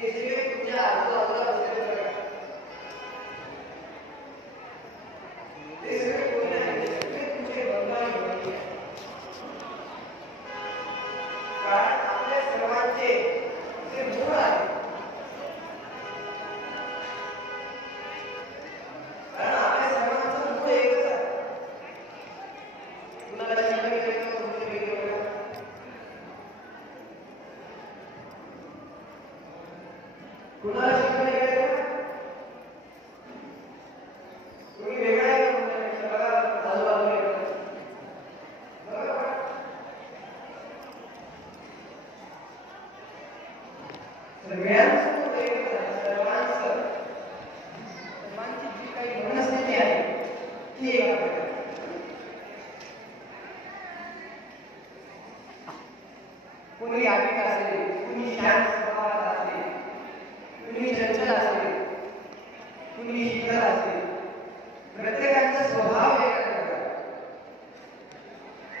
हे सगळे तुमच्या आजूबाजूला बसलेले ते सगळे कोण सगळे तुमचे बंधू कारण आपल्या सर्वांचे जे मूळ आहे कारण आपल्या सर्वांचं मूळ एकच आहे कुणाला शिकवलं गेलं तर कुणाला वेगवेगळं. कुणाला शिकवलं गेलं का? तुम्ही वेगळ्या आहे का कुणापेक्षा? बघा, आजूबाजूला वेगळं. बरोबर? सगळ्यांचं मूळ एकच आहे. सर्वांचं सर्वांची जी काही मनस्थिती आहे कुणी आर्थिक असेल कुणी शांत स्वभावाचा असेल कुणी चंचल असेल कुणी शिखर असेल प्रत्येकाचा स्वभाव वेगळा वेगळा.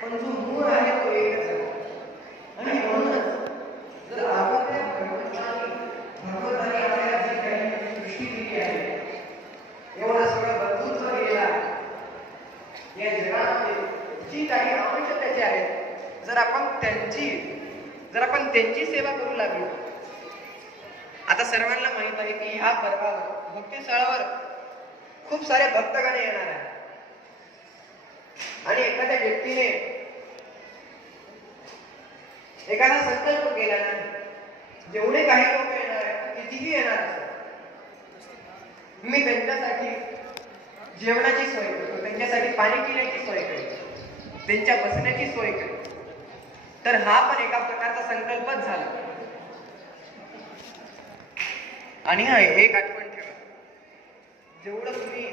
पण जो मूळ आहे तो एकच आहे आणि म्हणूनच जर आपण त्या भगवंताने भगवंताने आपल्याला जी काही सृष्टी दिली आहे एवढं सगळं बंधुत्व दिलेलं आहे या जगामध्ये जी काही आवश्यकतेचे आहेत जर आपण त्यांची जर आपण त्यांची सेवा करू लागलो आता सर्वांना माहीत आहे की ह्या पर्वावर भक्तीस्थळावर खूप सारे भक्तगण येणार आहे आणि एखाद्या व्यक्तीने एखादा संकल्प केला नाही जेवढे काही लोक येणार आहेत कितीही येणार असतात मी त्यांच्यासाठी जेवणाची सोय करतो त्यांच्यासाठी पाणी पिण्याची सोय करतो त्यांच्या बसण्याची सोय करतो. तर हा पण एका प्रकारचा संकल्पच झाला आणि हा एक आठवण ठेवा जेवढं तुम्ही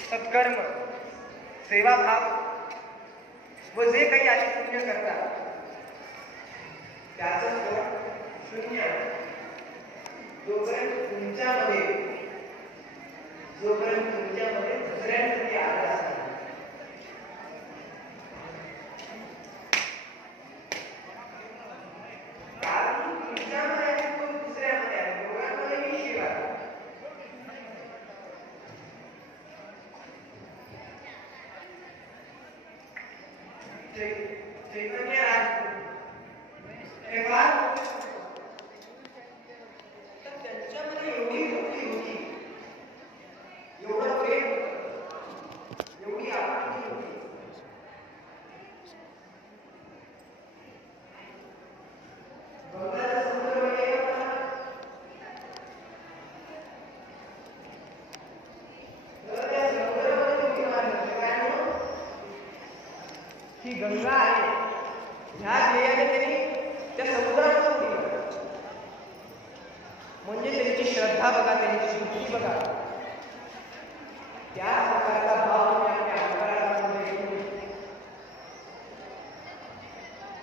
सत्कर्म सेवाभाव व जे काही आधी पुण्य करता त्याचं शून्य आहे. जोपर्यंत तुमच्यामध्ये जोपर्यंत तुमच्यामध्ये दुसऱ्यांसाठी आदर असणार कारण तुमच्यामध्ये आहे तो दुसऱ्यामध्ये आहे दोघांमध्येही शिव आहे चै- चैतन्य राजगुरू हे फार ह्या ध्येयाने त्यांनी त्या समुद्रात दिलं. म्हणजे त्यांची श्रद्धा बघा त्यांची शुद्धी बघा. त्या प्रकारचा भाव आपल्या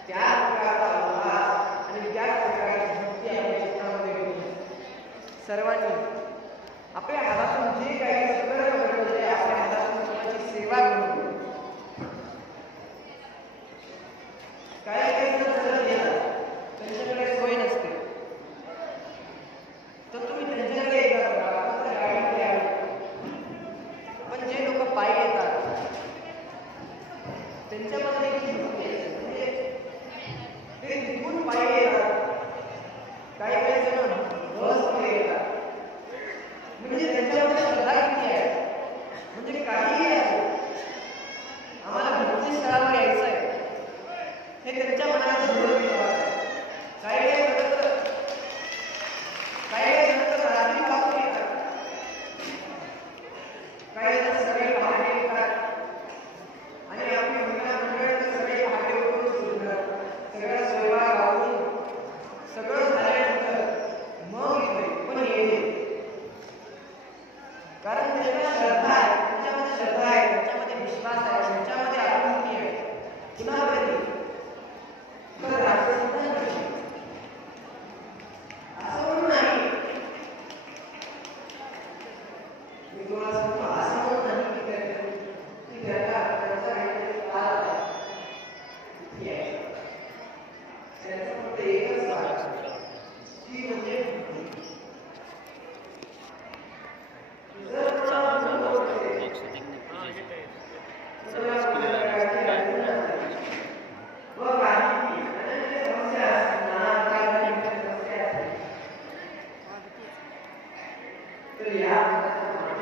त्या प्रकारचा उल्हास आणि त्या प्रकारची भक्ती आपल्या चित्रामध्ये सर्वांनी आपल्या हातातून जे काही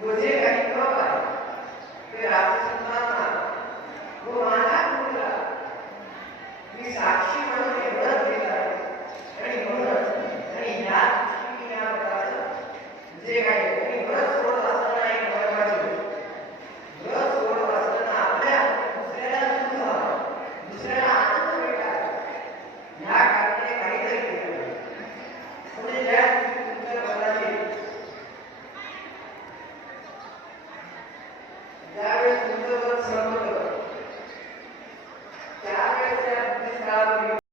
मुझे कहीं तो आए। फिर आपसे आहे था हो। वो माना पूरा मी साक्षी म्हणून